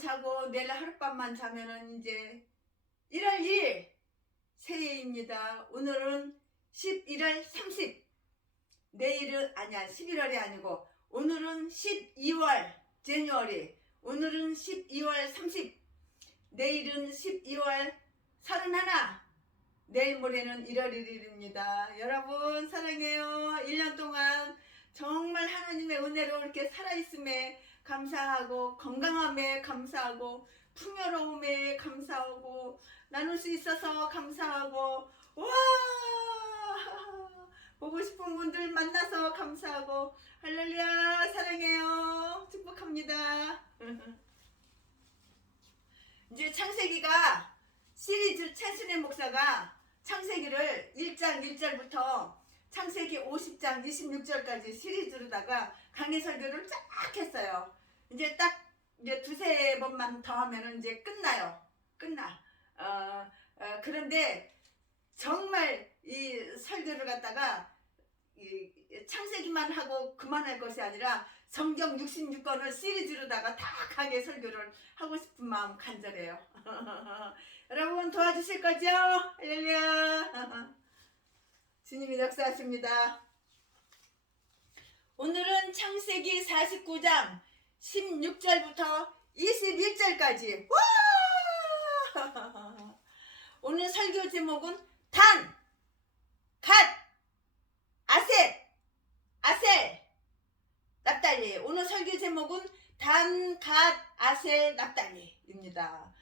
자고 내일 하룻밤만 자면은 이제 1월 2일 새해입니다. 오늘은 11월 30. 내일은 아니야 11월이 아니고 오늘은 12월 제뉴얼이. 오늘은 12월 30. 내일은 12월 31. 내일 모레는 1월 1일입니다. 여러분 사랑해요. 1년 동안 정말 하나님의 은혜로 이렇게 살아있음에 감사하고, 건강함에 감사하고, 풍요로움에 감사하고, 나눌 수 있어서 감사하고, 와 보고 싶은 분들 만나서 감사하고, 할렐루야 사랑해요. 축복합니다. 이제 창세기가 시리즈 최순애 목사가 창세기를 1장 1절부터 창세기 50장 26절까지 시리즈로다가 강의 설교를 쫙 했어요. 이제 딱 이제 두세 번만 더 하면은 이제 끝나요. 끝나. 그런데 정말 이 설교를 갖다가 이 창세기만 하고 그만할 것이 아니라 성경 66권을 시리즈로다가 다 강의 설교를 하고 싶은 마음 간절해요. 여러분 도와주실 거죠? 할렐루야. 주님이 역사하십니다. 오늘은 창세기 49장 16절부터 21절까지. 와! 오늘 설교 제목은 단, 갓, 아셀, 납달리. 오늘 설교 제목은 단, 갓, 아셀, 납달리입니다.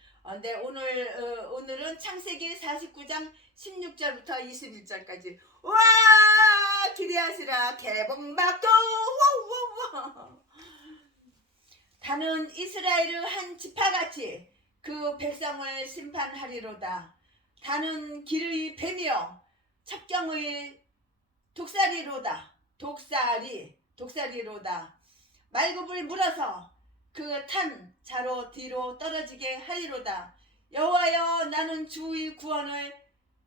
네, 오늘은 창세기 49장 16절부터 21절까지. 와! 기대하시라. 개봉박도. 다는 이스라엘의 한 지파같이 그 백성을 심판하리로다. 다는 길의 뱀이요 첩경의 독사리로다. 말굽을 물어서 그 탄 자로 뒤로 떨어지게 하리로다. 여호와여, 나는 주의 구원을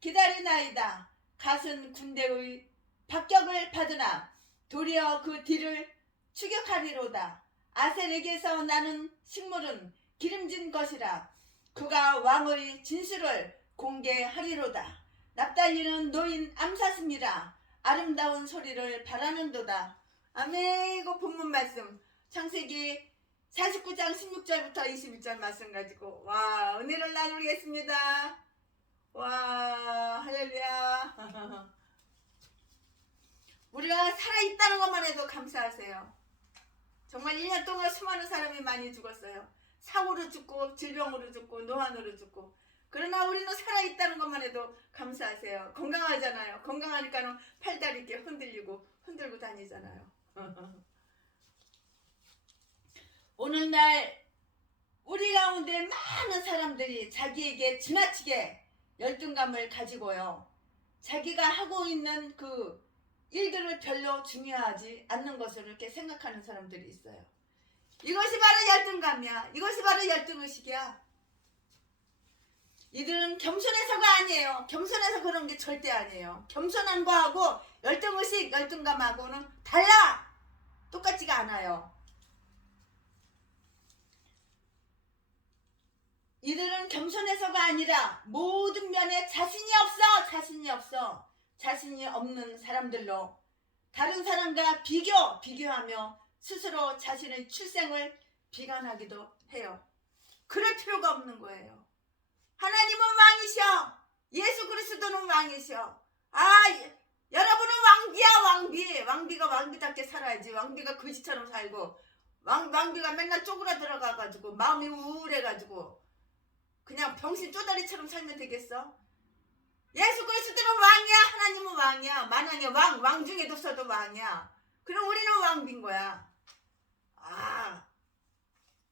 기다리나이다. 갓은 군대의 박격을 받으나 도리어 그 뒤를 추격하리로다. 아셀에게서 나는 식물은 기름진 것이라. 그가 왕의 진술을 공개하리로다. 납달리는 노인 암사슴이라. 아름다운 소리를 바라는도다. 아멘. 이거 본문 말씀 창세기 49장 16절부터 21절 말씀 가지고 와 은혜를 나누겠습니다. 와 할렐루야. 우리가 살아있다는 것만 해도 감사하세요. 정말 1년 동안 수많은 사람이 많이 죽었어요. 사고로 죽고 질병으로 죽고 노안으로 죽고. 그러나 우리는 살아있다는 것만 해도 감사하세요. 건강하잖아요. 건강하니까는 팔다리 이렇게 흔들고 다니잖아요. 오늘날 우리 가운데 많은 사람들이 자기에게 지나치게 열등감을 가지고요. 자기가 하고 있는 그 일들을 별로 중요하지 않는 것을 이렇게 생각하는 사람들이 있어요. 이것이 바로 열등감이야. 이것이 바로 열등의식이야. 이들은 겸손해서가 아니에요. 겸손해서 그런 게 절대 아니에요. 겸손한 거하고 열등의식, 열등감하고는 달라. 똑같지가 않아요. 이들은 겸손해서가 아니라 모든 면에 자신이 없어. 자신이 없는 사람들로 다른 사람과 비교하며 스스로 자신의 출생을 비관하기도 해요. 그럴 필요가 없는 거예요. 하나님은 왕이셔. 예수 그리스도는 왕이셔. 여러분은 왕비야. 왕비가 왕비답게 살아야지. 왕비가 거지처럼 살고 왕비가 맨날 쪼그라들어가가지고 마음이 우울해가지고 그냥 병신 쪼다리처럼 살면 되겠어? 예수 그리스도는 왕이야. 하나님은 왕이야. 만왕의 왕 중에도 서도 왕이야. 그럼 우리는 왕비인 거야.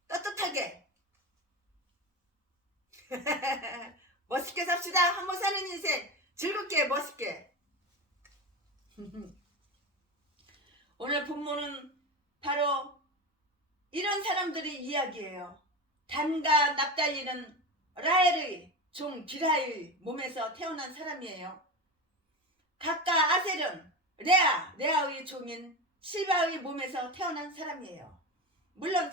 떳떳하게 멋있게 삽시다. 한번 사는 인생 즐겁게 멋있게. 오늘 본문은 바로 이런 사람들의 이야기예요. 단과 납달리는 라헬의 종 빌하의 몸에서 태어난 사람이에요. 갓과 아셀은 레아의 종인 실바의 몸에서 태어난 사람이에요. 물론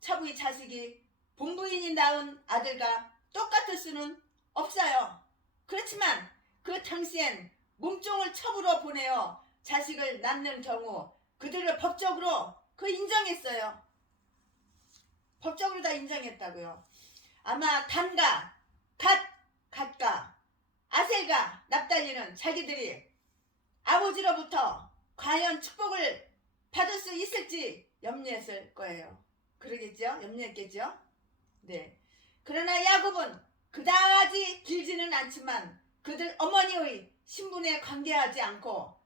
첩의 자식이 본부인이 낳은 아들과 똑같을 수는 없어요. 그렇지만 그 당시엔 몸종을 첩으로 보내어 자식을 낳는 경우 그들을 법적으로 인정했어요. 법적으로 다 인정했다고요. 아마 단과 갓과 아셀과 납달리는 자기들이 아버지로부터 과연 축복을 받을 수 있을지 염려했을 거예요. 그러겠죠? 염려했겠죠? 네. 그러나 야곱은 그다지 길지는 않지만 그들 어머니의 신분에 관계하지 않고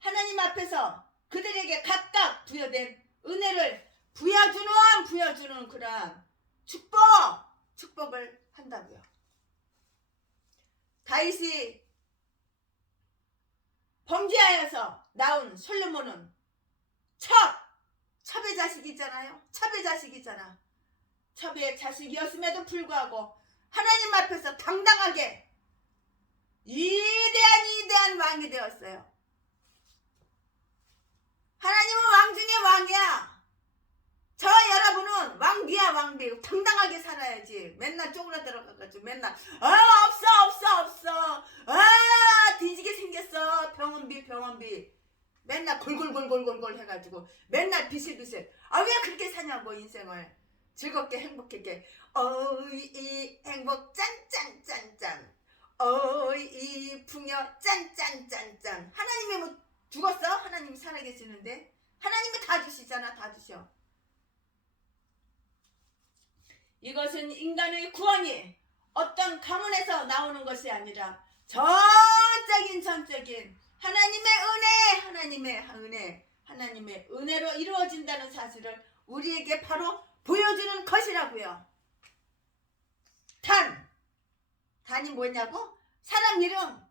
하나님 앞에서 그들에게 각각 부여된 은혜를 부여주는 그러한 축복을 한다고요. 다윗이 범죄하여서 낳은 솔로몬은 첩의 자식이잖아요. 첩의 자식이잖아. 첩의 자식이었음에도 불구하고 하나님 앞에서 당당하게 위대한 왕이 되었어요. 하나님은 왕 중에 왕이야. 저 여러분은 왕비야, 왕비. 당당하게 살아야지. 맨날 쪼그라들어가가지고 맨날 없어. 뒤지게 생겼어. 병원비. 맨날 골골 해가지고 맨날 비실비실. 왜 그렇게 사냐고 인생을. 즐겁게 행복하게. 이 행복 짠. 이 풍요 짠. 하나님이 뭐 죽었어? 하나님이 살아계시는데. 하나님이 다 주시잖아. 다 주셔. 이것은 인간의 구원이 어떤 가문에서 나오는 것이 아니라 전적인 하나님의 은혜로 이루어진다는 사실을 우리에게 바로 보여주는 것이라고요. 단이 뭐냐고? 사람 이름,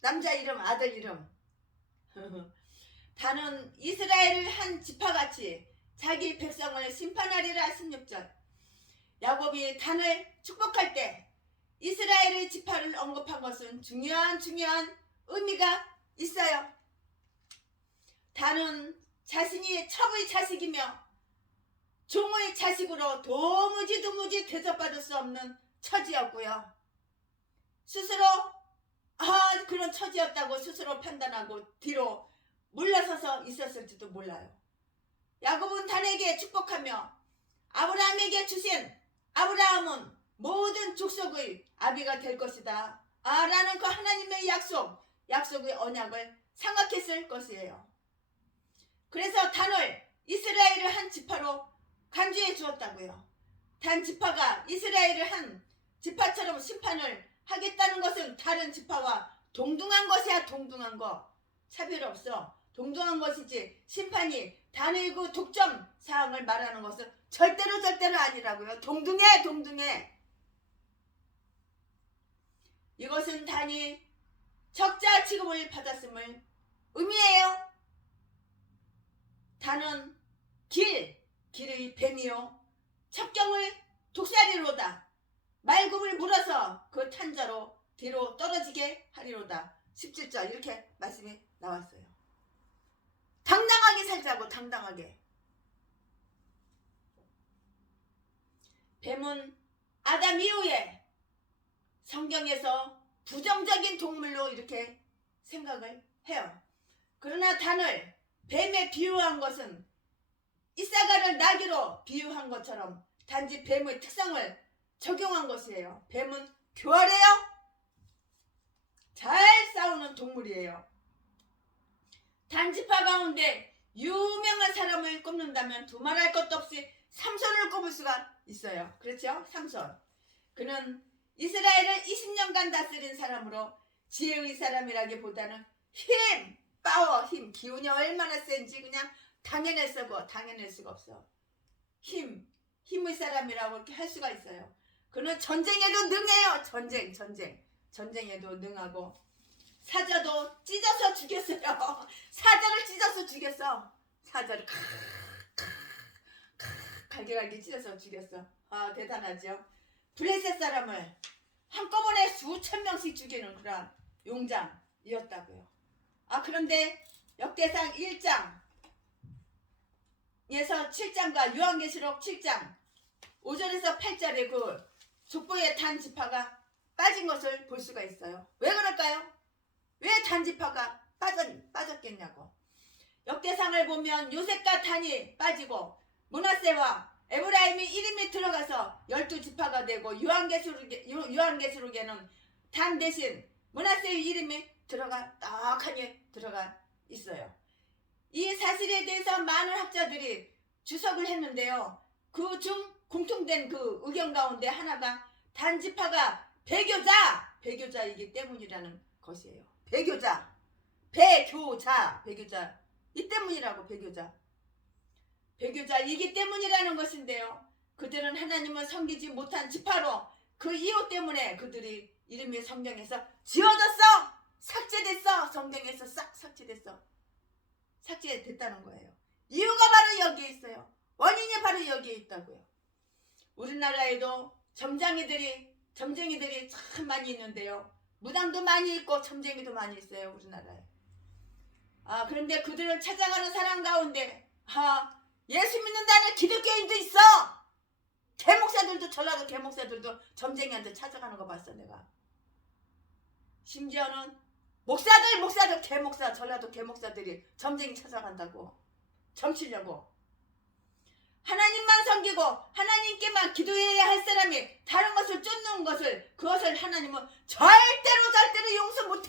남자 이름, 아들 이름. 단은 이스라엘을 한 지파같이 자기 백성을 심판하리라. 16절. 야곱이 단을 축복할 때 이스라엘의 지파를 언급한 것은 중요한 의미가 있어요. 단은 자신이 첩의 자식이며 종의 자식으로 도무지 대접받을 수 없는 처지였고요. 스스로 그런 처지였다고 스스로 판단하고 뒤로 물러서서 있었을지도 몰라요. 야곱은 단에게 축복하며 아브라함에게 주신 아브라함은 모든 족속의 아비가 될 것이다 라는 그 하나님의 약속의 언약을 생각했을 것이에요. 그래서 단을 이스라엘을 한 지파로 간주해 주었다고요. 단 지파가 이스라엘을 한 지파처럼 심판을 하겠다는 것은 다른 지파와 동등한 것이야. 동등한 거. 차별 없어. 동등한 것이지 심판이 단의 그 독점 사항을 말하는 것은 절대로 아니라고요. 동등해. 이것은 단이 적자 취급을 받았음을 의미해요. 단은 길의 뱀이요 첩경을 독사리로다. 말굽을 물어서 그 탄자로 뒤로 떨어지게 하리로다. 17절 이렇게 말씀이 나왔어요. 당당하게 살자고. 당당하게. 뱀은 아담 이후에 성경에서 부정적인 동물로 이렇게 생각을 해요. 그러나 단을 뱀에 비유한 것은 이사가를 나귀로 비유한 것처럼 단지 뱀의 특성을 적용한 것이에요. 뱀은 교활해요. 잘 싸우는 동물이에요. 단지파 가운데 유명한 사람을 꼽는다면 두말할 것도 없이 삼손을 꼽을 수가 있어요. 그렇죠? 삼손. 그는 이스라엘을 20년간 다스린 사람으로 지혜의 사람이라기보다는 힘, 기운이 얼마나 센지 그냥 당해낼 수가 없어. 힘의 사람이라고 이렇게 할 수가 있어요. 그는 전쟁에도 능해요. 전쟁에도 능하고 사자도 찢어서 죽였어요. 사자를 찢어서 죽였어. 사자를 갈게 찢어서 죽였어. 대단하죠. 블레셋 사람을 한꺼번에 수천 명씩 죽이는 그런 용장이었다고요. 그런데 역대상 1장에서 7장과 요한계시록 7장 5절에서 8절에 그 족보의 단지파가 빠진 것을 볼 수가 있어요. 왜 그럴까요? 왜 단지파가 빠졌겠냐고. 역대상을 보면 요셉과 단이 빠지고 므낫세와 에브라임이 이름이 들어가서 12지파가 되고 요한계시록에는 단 대신 므낫세의 이름이 떡하니 들어가 있어요. 이 사실에 대해서 많은 학자들이 주석을 했는데요. 그 중 공통된 그 의견 가운데 하나가 단지파가 배교자이기 때문이라는 것이에요. 배교자 이 때문이라고. 배교자이기 때문이라는 것인데요. 그들은 하나님을 섬기지 못한 지파로 그 이유 때문에 그들이 이름이 성경에서 지워졌어, 삭제됐어, 성경에서 싹 삭제됐다는 거예요. 이유가 바로 여기에 있어요. 원인이 바로 여기에 있다고요. 우리나라에도 점쟁이들이 참 많이 있는데요. 무당도 많이 있고 점쟁이도 많이 있어요. 우리나라에. 그런데 그들을 찾아가는 사람 가운데 예수 믿는다는 기독교인도 있어. 개목사들도, 전라도 개목사들도 점쟁이한테 찾아가는 거 봤어 내가. 심지어는 목사들 개목사, 전라도 개목사들이 점쟁이 찾아간다고. 점치려고. 하나님만 섬기고 하나님께만 기도해야 할 사람이 다른 것을 쫓는 그것을 하나님은 절대로 용서 못해.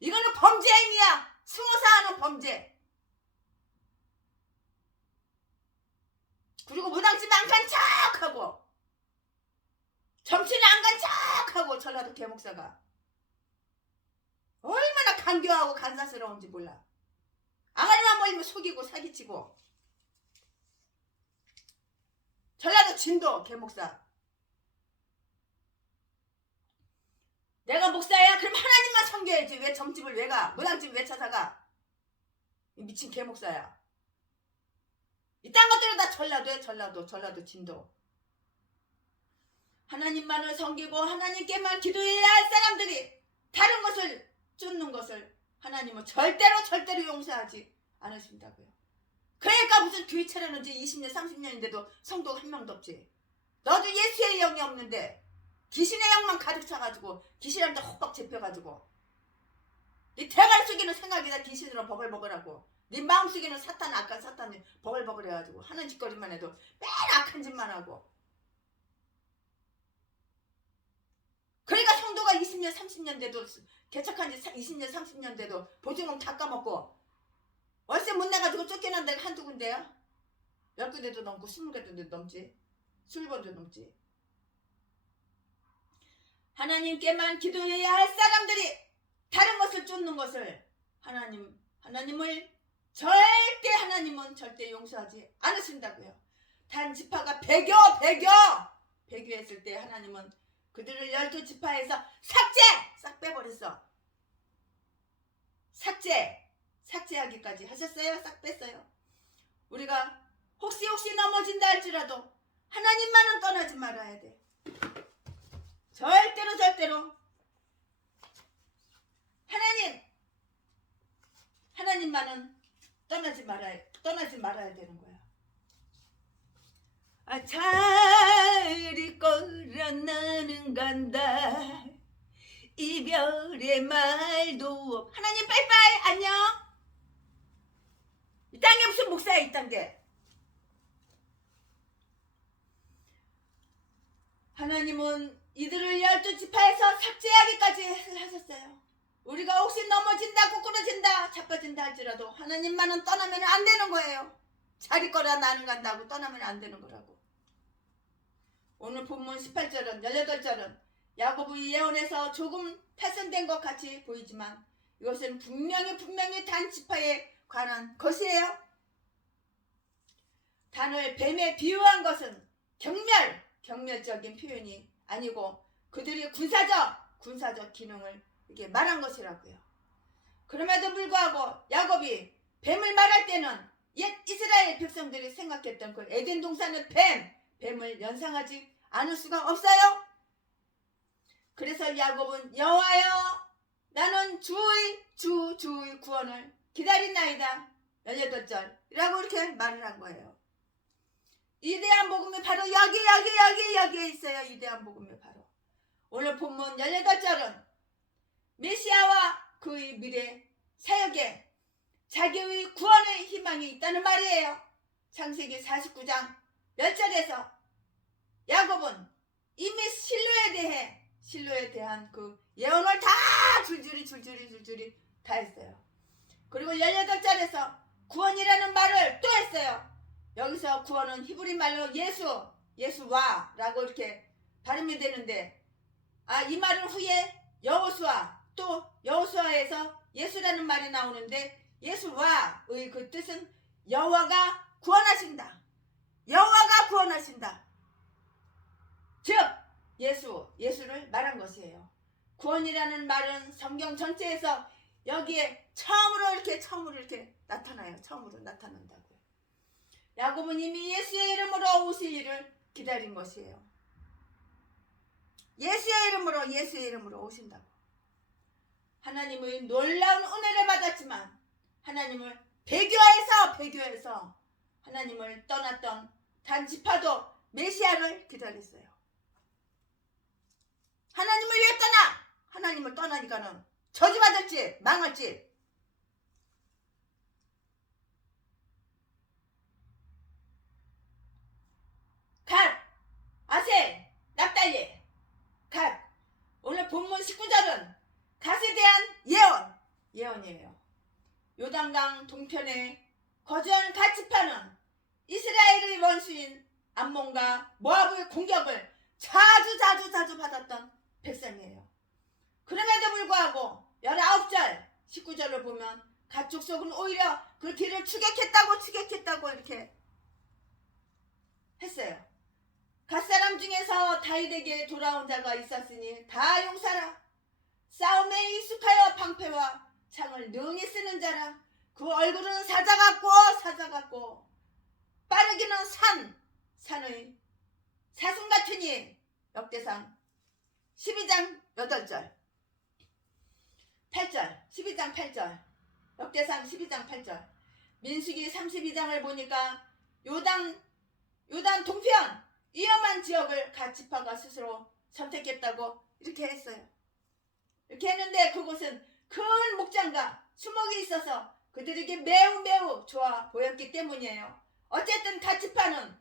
이거는 범죄 행위야. 스무사하는 범죄. 그리고 무당집 안 간 척하고 점치는 안 간 척하고 전라도 개목사가 얼마나 간교하고 간사스러운지 몰라. 아가리만 보이면 속이고 사기치고. 전라도 진도 개목사. 내가 목사야? 그럼 하나님만 섬겨야지. 왜 점집을 왜 가? 무당집 왜 찾아가? 미친 개목사야. 이딴 것들은 다 전라도야. 전라도 진도. 하나님만을 섬기고 하나님께만 기도해야 할 사람들이 다른 것을 쫓는 것을 하나님은 절대로 용서하지 않으신다고요. 그러니까 무슨 교회 차려놓은 지 20년 30년인데도 성도가 한 명도 없지. 너도 예수의 영이 없는데 귀신의 영만 가득 차가지고 귀신한테 헛박 잡혀가지고 네 대가리 속에는 생각이 다 귀신으로 버글버글하고 네 마음속에는 악한 사탄이 버글버글해가지고 하는 짓거리만 해도 맨 악한 짓만 하고. 그러니까 성도가 20년 30년 돼도 개척한 지 20년 30년 돼도 보증금 다 까먹고 월세 못 내가지고 쫓겨난 데가 한두 군데야? 10군데도 넘고 20군데도 넘지. 20번도 넘지. 하나님께만 기도해야 할 사람들이 다른 것을 쫓는 것을 하나님은 절대 용서하지 않으신다고요. 단 지파가 배교했을 때 하나님은 그들을 12지파에서 싹 빼버렸어. 삭제하기까지 하셨어요. 싹 뺐어요. 우리가 혹시 넘어진다 할지라도 하나님만은 떠나지 말아야 돼. 절대로 하나님만은 떠나지 말아야 되는 거야. 잘 있거라 나는 간다. 이별의 말도 하나님 빠이빠이 안녕. 이딴 게 무슨 목사야 이딴 게. 하나님은 이들을 12지파에서 삭제하기까지 하셨어요. 우리가 혹시 넘어진다 꼬꾸라진다 자빠진다 할지라도 하나님만은 떠나면 안 되는 거예요. 잘 있거라 나는 간다고 떠나면 안 되는 거라고. 오늘 본문 18절은 18절은 야고보의 예언에서 조금 파손된 것 같이 보이지만 이것은 분명히 단 지파에 관한 것이에요. 단을 뱀에 비유한 것은 경멸적인 표현이 아니고 그들이 군사적 기능을 이렇게 말한 것이라고요. 그럼에도 불구하고 야곱이 뱀을 말할 때는 옛 이스라엘 백성들이 생각했던 그 에덴 동산의 뱀을 연상하지 않을 수가 없어요. 그래서 야곱은 여호와여 나는 주의 구원을 기다린나이다 18절이라고 이렇게 말을 한 거예요. 위대한 복음이 바로 여기에 있어요. 위대한 복음이 바로. 오늘 본문 18절은 메시아와 그의 미래 사역에 자기의 구원의 희망이 있다는 말이에요. 창세기 49장 10절에서 야곱은 이미 실로에 대한 그 예언을 다 줄줄이 다 했어요. 그리고 18절에서 구원이라는 말을 또 했어요. 여기서 구원은 히브리 말로 예수와 라고 이렇게 발음이 되는데, 이 말은 후에 여호수아, 또 여호수아에서 예수라는 말이 나오는데, 예수와의 그 뜻은 여호와가 구원하신다. 여호와가 구원하신다. 즉 예수를 말한 것이에요. 구원이라는 말은 성경 전체에서 여기에 처음으로 이렇게 나타나요. 처음으로 나타난다고요. 야곱은 이미 예수의 이름으로 오실 일을 기다린 것이에요. 예수의 이름으로 오신다고. 하나님의 놀라운 은혜를 받았지만 하나님을 배교해서 하나님을 떠났던 단지파도 메시아를 기다렸어요. 하나님을 왜 떠나? 하나님을 떠나니까는 저주받을지 망할지. 갓, 아셀, 납달리, 갓. 오늘 본문 19절은 갓에 대한 예언이에요. 요단강 동편에 거주한 갓 지파는 이스라엘의 원수인 암몬과 모압의 공격을 자주 받았던 백성이에요. 그럼에도 불구하고 19절 19절을 보면 갓 족속은 오히려 그 뒤를 추격했다고 이렇게 했어요. 갓 사람 중에서 다윗에게 돌아온 자가 있었으니 다 용사라. 싸움에 익숙하여 방패와 창을 능히 쓰는 자라. 그 얼굴은 사자 같고 빠르기는 산의 사슴 같으니. 역대상 12장 8절 8절 12장 8절 역대상 12장 8절 민수기 32장을 보니까 요단 동편 위험한 지역을 갓 지파가 스스로 선택했다고 이렇게 했어요. 이렇게 했는데 그곳은 큰 목장과 수목이 있어서 그들에게 매우 좋아 보였기 때문이에요. 어쨌든 갓 지파는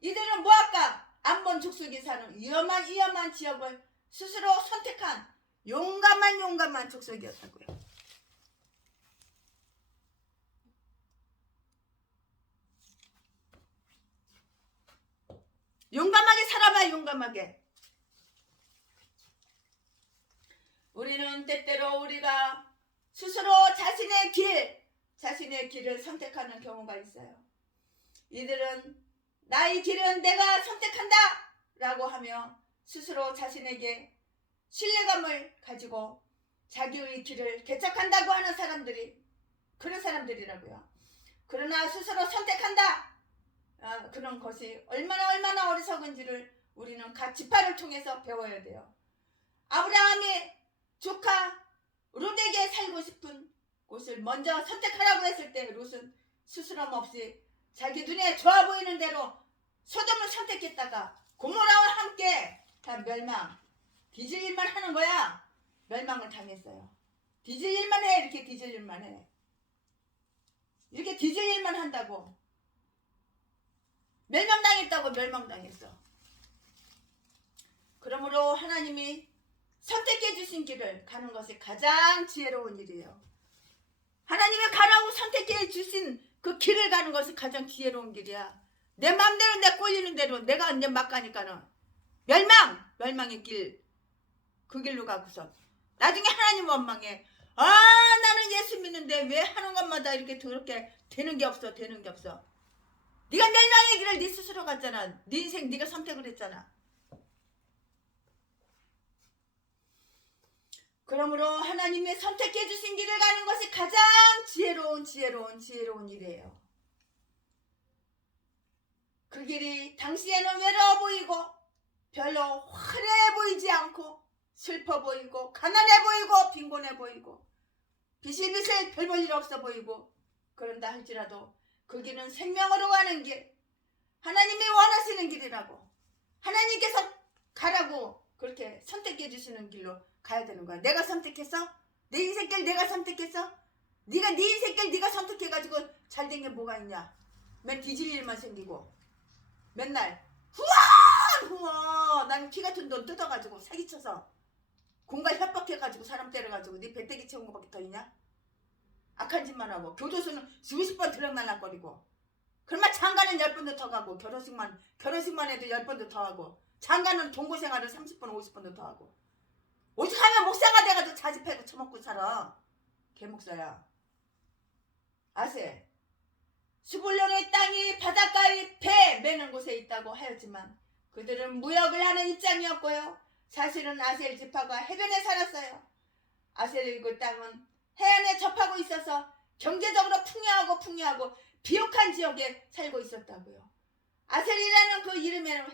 이들은 모압과 암몬 족속이 사는 위험한 지역을 스스로 선택한 용감한 족속이었다고요. 용감하게 살아봐. 용감하게. 우리는 때때로 우리가 스스로 자신의 길을 선택하는 경우가 있어요. 이들은 나의 길은 내가 선택한다 라고 하며 스스로 자신에게 신뢰감을 가지고 자기의 길을 개척한다고 하는 사람들이 그런 사람들이라고요. 그러나 스스로 선택한다, 그런 것이 얼마나 어리석은지를 우리는 갓 지파를 통해서 배워야 돼요. 아브라함이 조카 롯에게 살고 싶은 곳을 먼저 선택하라고 했을 때 롯은 스스럼 없이 자기 눈에 좋아 보이는 대로 소돔을 선택했다가 고모라와 함께 다 멸망, 뒤질 일만 하는 거야. 멸망을 당했어요. 뒤질 일만 해. 이렇게 뒤질 일만 해. 이렇게 뒤질 일만 한다고 멸망당했어. 그러므로 하나님이 선택해 주신 길을 가는 것이 가장 지혜로운 일이에요. 하나님이 가라고 선택해 주신 그 길을 가는 것이 가장 지혜로운 길이야. 내 마음대로 내 꼴리는 대로 내가 이제 막 가니까는 멸망의 길, 그 길로 가고서 나중에 하나님 원망해. 나는 예수 믿는데 왜 하는 것마다 이렇게 더럽게 되는 게 없어. 네가 멸망의 길을 네 스스로 갔잖아. 네 인생 네가 선택을 했잖아. 그러므로 하나님이 선택해 주신 길을 가는 것이 가장 지혜로운 일이에요. 그 길이 당시에는 외로워 보이고 별로 화려해 보이지 않고 슬퍼 보이고 가난해 보이고 빈곤해 보이고 비실비실 별 볼 일 없어 보이고 그런다 할지라도 그 길은 생명으로 가는 길, 하나님이 원하시는 길이라고. 하나님께서 가라고 그렇게 선택해 주시는 길로 가야 되는 거야. 내가 선택했어? 내 인생길 내가 선택했어? 네가 네 인생길 네가 선택해가지고 잘된 게 뭐가 있냐? 맨 뒤질 일만 생기고 맨날 후원 나는 피 같은 돈 뜯어가지고 사기쳐서 공갈 협박해가지고 사람 때려가지고 네 배때기 채운 거밖에 더 있냐? 악한 짓만 하고 교도소는 수십 번 들락날락거리고 그러면 장가는 10번도 더 가고 결혼식만 해도 10번도 더 하고 장가는 동고생활을 30번 50번도 더 하고 오직 하면 목사가 돼가지고 자집해고 처먹고 살아. 개목사야. 아세 수불론의 땅이 바닷가의 배 매는 곳에 있다고 하였지만 그들은 무역을 하는 입장이었고요. 사실은 아셀 지파가 해변에 살았어요. 아셀의 그 땅은 해안에 접하고 있어서 경제적으로 풍요하고 비옥한 지역에 살고 있었다고요. 아셀이라는 그 이름에는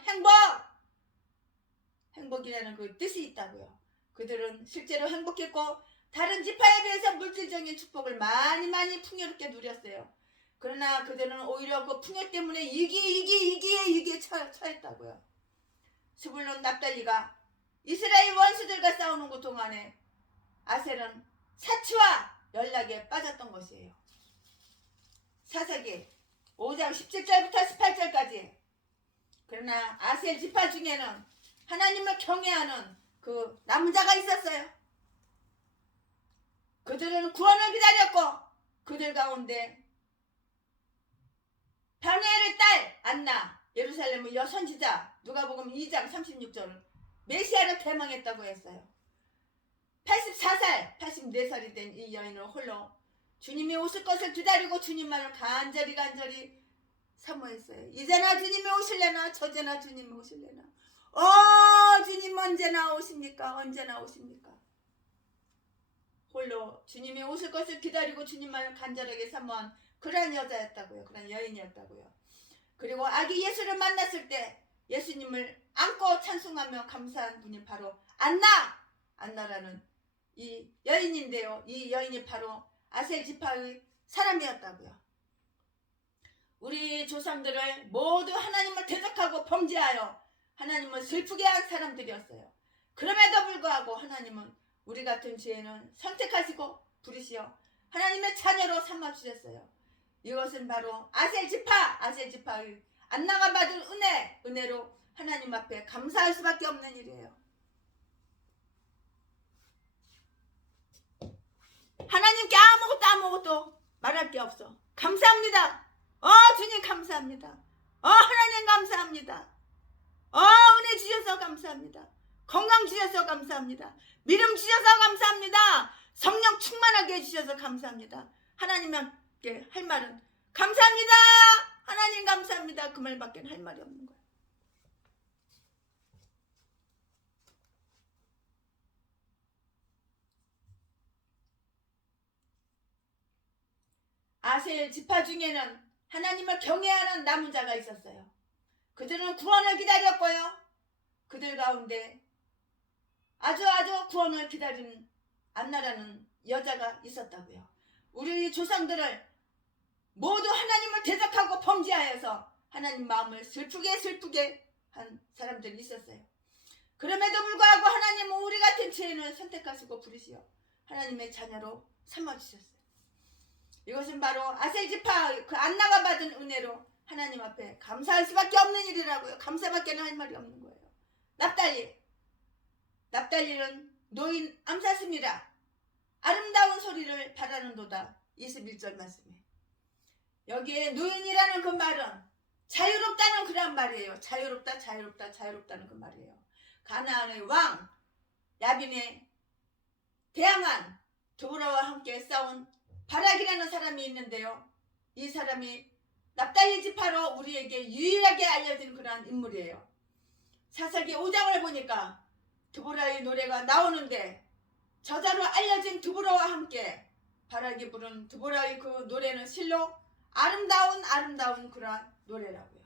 행복이라는 그 뜻이 있다고요. 그들은 실제로 행복했고 다른 지파에 비해서 물질적인 축복을 많이 풍요롭게 누렸어요. 그러나 그들은 오히려 그 풍요 때문에 위기에 처했다고요. 스불론 납달리가 이스라엘 원수들과 싸우는 그 동안에 아셀은 사치와 연락에 빠졌던 것이에요. 사사기 5장 17절부터 18절까지. 그러나 아셀 지파 중에는 하나님을 경외하는 그 남자가 있었어요. 그들은 구원을 기다렸고 그들 가운데 변호엘의 딸 안나 예루살렘의 여선지자 누가복음 2장 36절은 메시아를 대망했다고 했어요. 84살이 된 이 여인은 홀로 주님이 오실 것을 기다리고 주님만을 간절히 사모했어요. 이제나 주님이 오실래나 저제나 주님이 오실래나 주님 언제나 오십니까? 홀로 주님이 오실 것을 기다리고 주님만을 간절하게 사모한 그런 여자였다고요. 그런 여인이었다고요. 그리고 아기 예수를 만났을 때 예수님을 안고 찬송하며 감사한 분이 바로 안나라는 이 여인인데요. 이 여인이 바로 아셀 지파의 사람이었다고요. 우리 조상들을 모두 하나님을 대적하고 범죄하여 하나님을 슬프게 한 사람들이었어요. 그럼에도 불구하고 하나님은 우리 같은 죄인은 선택하시고 부르시어 하나님의 자녀로 삼아주셨어요. 이것은 바로 아셀 지파의 안나가 받은 은혜로 하나님 앞에 감사할 수밖에 없는 일이에요. 하나님께 아무것도 말할 게 없어. 감사합니다. 주님 감사합니다. 하나님 감사합니다. 은혜 주셔서 감사합니다. 건강 주셔서 감사합니다. 믿음 주셔서 감사합니다. 성령 충만하게 해주셔서 감사합니다. 하나님께 할 말은 감사합니다. 하나님 감사합니다. 그 말밖에 할 말이 없는 거예요. 아셀 지파 중에는 하나님을 경외하는 남은 자가 있었어요. 그들은 구원을 기다렸고요. 그들 가운데 아주 구원을 기다리는 안나라는 여자가 있었다고요. 우리 조상들을 모두 하나님을 대적하고 범죄하여서 하나님 마음을 슬프게 한 사람들이 있었어요. 그럼에도 불구하고 하나님은 우리 같은 죄인을 선택하시고 부르시어 하나님의 자녀로 삼아주셨어요. 이것은 바로 아셀 지파 그 안나가 받은 은혜로 하나님 앞에 감사할 수밖에 없는 일이라고요. 감사밖에 할 말이 없는 거예요. 납달리는 노인 암사슴이라 아름다운 소리를 바라는도다. 21절 말씀에 여기에 노인이라는 그 말은 자유롭다는 그런 말이에요. 자유롭다는 그 말이에요. 가나안의 왕 야빈에 대항한 드보라와 함께 싸운 바락이라는 사람이 있는데요. 이 사람이 납달리 지파로 우리에게 유일하게 알려진 그런 인물이에요. 사사기 5장을 보니까 드보라의 노래가 나오는데 저자로 알려진 드보라와 함께 바락이 부른 드보라의 그 노래는 실로 아름다운 그런 노래라고요.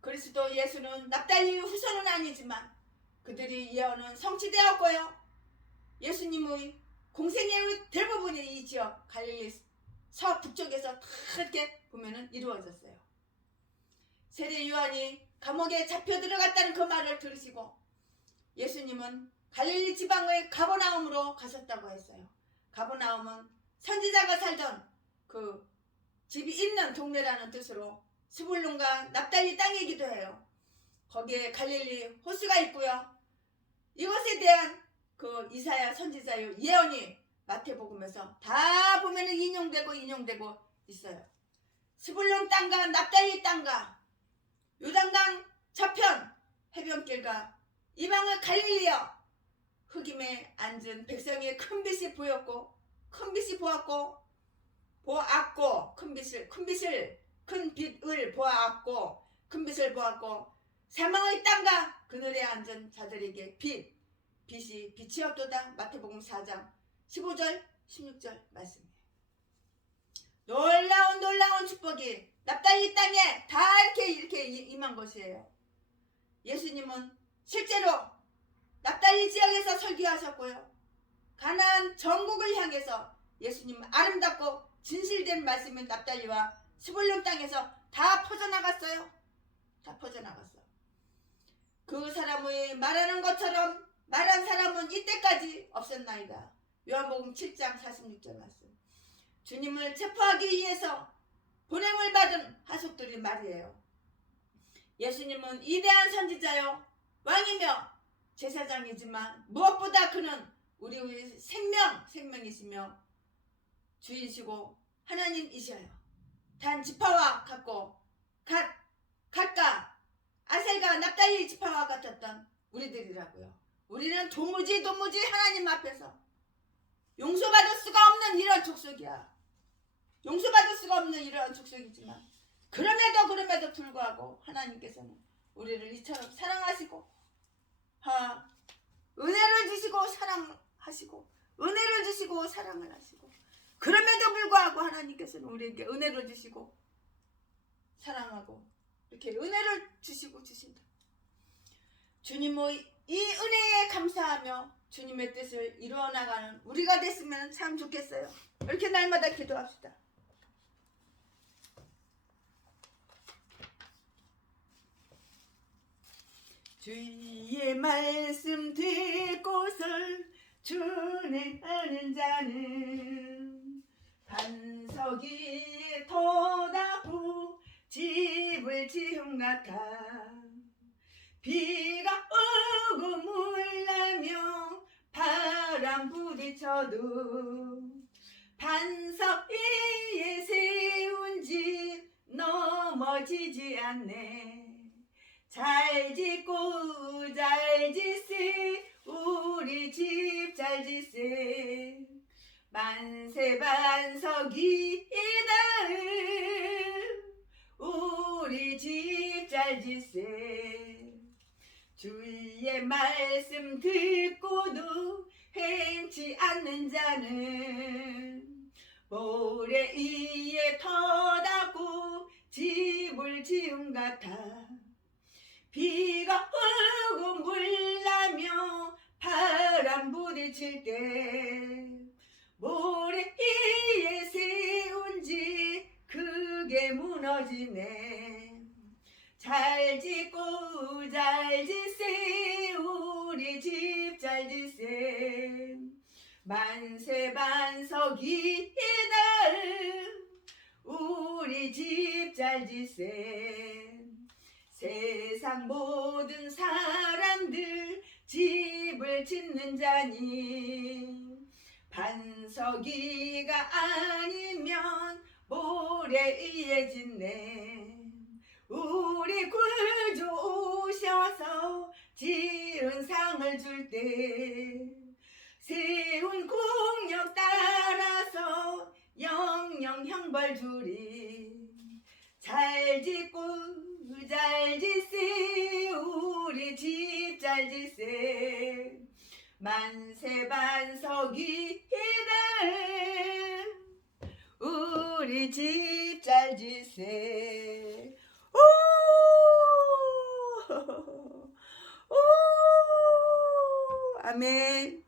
그리스도 예수는 납달리의 후손은 아니지만 그들이 예언은 성취되었고요. 예수님의 공생애의 대부분이 이 지역 갈릴리 서북쪽에서 다 이렇게 보면은 이루어졌어요. 세례 요한이 감옥에 잡혀 들어갔다는 그 말을 들으시고 예수님은 갈릴리 지방의 가버나움으로 가셨다고 했어요. 가버나움은 선지자가 살던 그 집이 있는 동네라는 뜻으로 스불론과 납달리 땅이기도 해요. 거기에 갈릴리 호수가 있고요. 이것에 대한 그 이사야 선지자의 예언이 마태복음에서 다 보면은 인용되고 있어요. 스불론 땅과 납달리 땅과 요단강 저편 해변길과 이방의 갈릴리여 흑임에 앉은 백성의 큰 빛이 보였고 큰 빛이 보았고 큰 빛을 보았고 큰 빛을 보았고 사망의 땅과 그늘에 앉은 자들에게 빛이 빛이었도다. 마태복음 4장 15절 16절 말씀이에요. 놀라운 축복이 납달리 땅에 다 이렇게 임한 것이에요. 예수님은 실제로 납달리 지역에서 설교하셨고요. 가나안 전국을 향해서 예수님은 아름답고 진실된 말씀인 납달리와 스불론 땅에서 다 퍼져나갔어요. 다 퍼져나갔어. 그 사람의 말하는 것처럼 말한 사람은 이때까지 없었나이다. 요한복음 7장 46절 말씀. 주님을 체포하기 위해서 보냄을 받은 하속들이 말이에요. 예수님은 위대한 선지자요 왕이며 제사장이지만 무엇보다 그는 우리의 생명이시며 주이시고 하나님이셔요. 단 지파와 같고 갓과 아셀과 납달리 지파와 같았던 우리들이라고요. 우리는 도무지 하나님 앞에서 용서받을 수가 없는 이런 족속이야. 용서받을 수가 없는 이런 족속이지만 그럼에도 불구하고 하나님께서는 우리를 이처럼 사랑하시고 은혜를 주시고 사랑하시고 은혜를 주시고 사랑을 하시고 그럼에도 불구하고 하나님께서는 우리에게 은혜를 주시고 사랑하고 이렇게 은혜를 주시고 주신다. 주님의 이 은혜에 감사하며 주님의 뜻을 이루어나가는 우리가 됐으면 참 좋겠어요. 이렇게 날마다 기도합시다. 주의 말씀 듣고설 준행하는 자는 반석이 터다고 집을 지음 같아 비가 오고 물 나며 바람 부딪혀도 반석 위에 세운 집 넘어지지 않네. 잘 짓고 잘 짓세 우리 집 잘 짓세 만세 반석이 닿은 우리 집 잘 짓세 주의 말씀 듣고도 행치 않는 자는 모래 위에 터다고 집을 지음 같아 비가 오고 물 나며 바람 부딪힐 때 모래 위에 세운 집 크게 무너지네. 잘 짓고 잘 짓세 우리 집 잘 짓세 만세 반석이 닿은 우리 집 잘 짓세 세상 모든 사람들 집을 짓는 자니 반석이가 아니면 모래 위에 짓네. 우리 구주 오셔서 지은 상을 줄 때 세운 공력 따라서 영영 형벌 주리. 잘 짓고 잘 짓세 우리 집 잘 짓세 만세 반석이 닿은 우리 집 잘 짓세. 오! 오! 아멘.